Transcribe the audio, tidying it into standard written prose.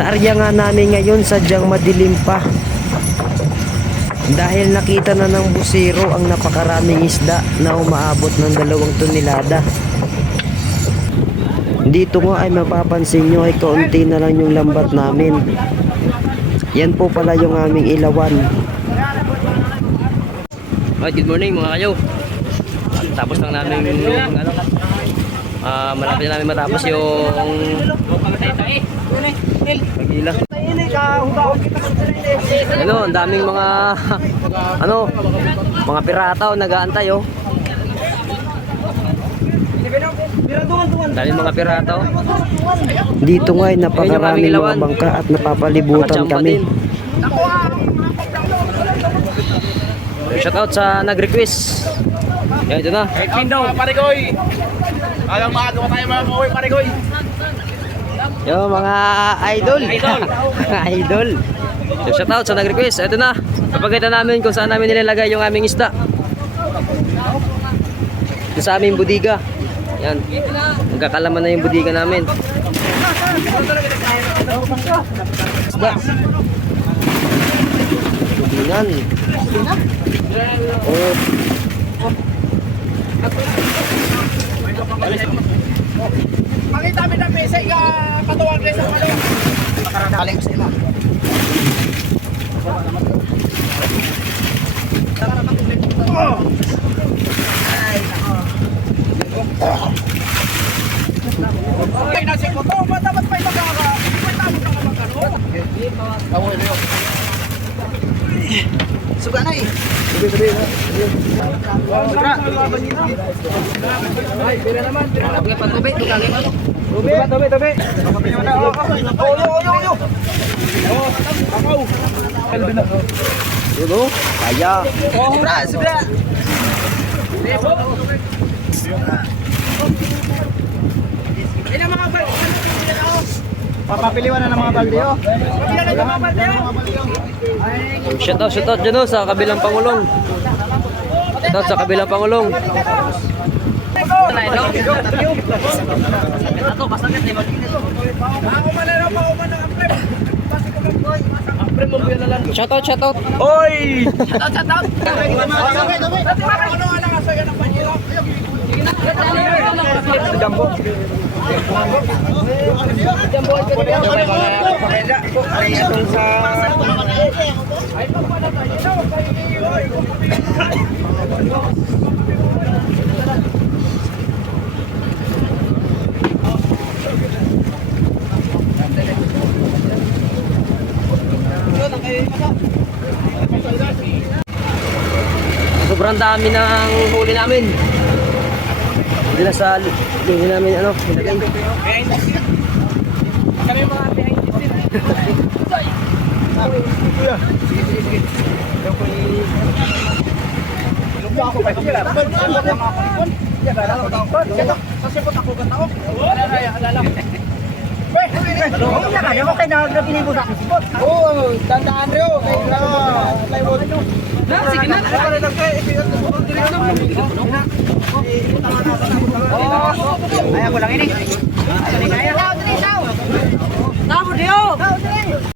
Sa area nga namin ngayon sadyang madilim pa. Dahil nakita na ng busiro ang napakaraming isda na umaabot ng 2 tonelada. Dito nga ay mapapansin nyo ay kaunti na lang yung lambat namin. Yan po pala yung aming ilawan. Good morning mga kayo. Tapos lang namin malapit na namin matapos yung pagila. Ano, ang daming mga mga pirata nag-aantay oh. Daming mga pirata oh. Dito nga ay napakaraming mga bangka at napapalibutan kami. Shout out sa nag-request. Yan, ito na. Pindaw, Parigoy. Alang maaga pa tayo mga kauwi, Parigoy. Yo, mga idol. Idol. So, shout out sa nag-request. Ito na. Papakita namin kung saan namin nilalagay yung aming isda. Ito sa aming budiga. Yan. Magkakalaman na yung budiga namin. Isda. Budingan. Oh. Makita mo na pesa ka patuwag sa malo. Kaling sa ila. Ay nasi ko to, dapat pa magaka. Tama ka magkano. Tawo niyo. Suga na eh. Subi. Suga. Ay, pira naman. Pagka patubi, tukangin mo. Tubi. Oyo. Akaw. Dulu. Kaya. Suga. Ina mga balde. Papapiliwan na ng mga balde oh. Papiliwan na ng mga balde oh. Shout out dyan oh, sa kabilang pangulong. Shout out sa kabilang pangulong. Shout out. Oy! Jambo. Sobrang dami ng huli namin. Hindi na sa hindi namin nilagay. Kami mga behind the scene. Sige. Lumba ako pa sila. Kasi po ako ganda ko. Alala. Oo, tandaan nyo. Sige na. Ayaw ko lang ini. Tabo diyo.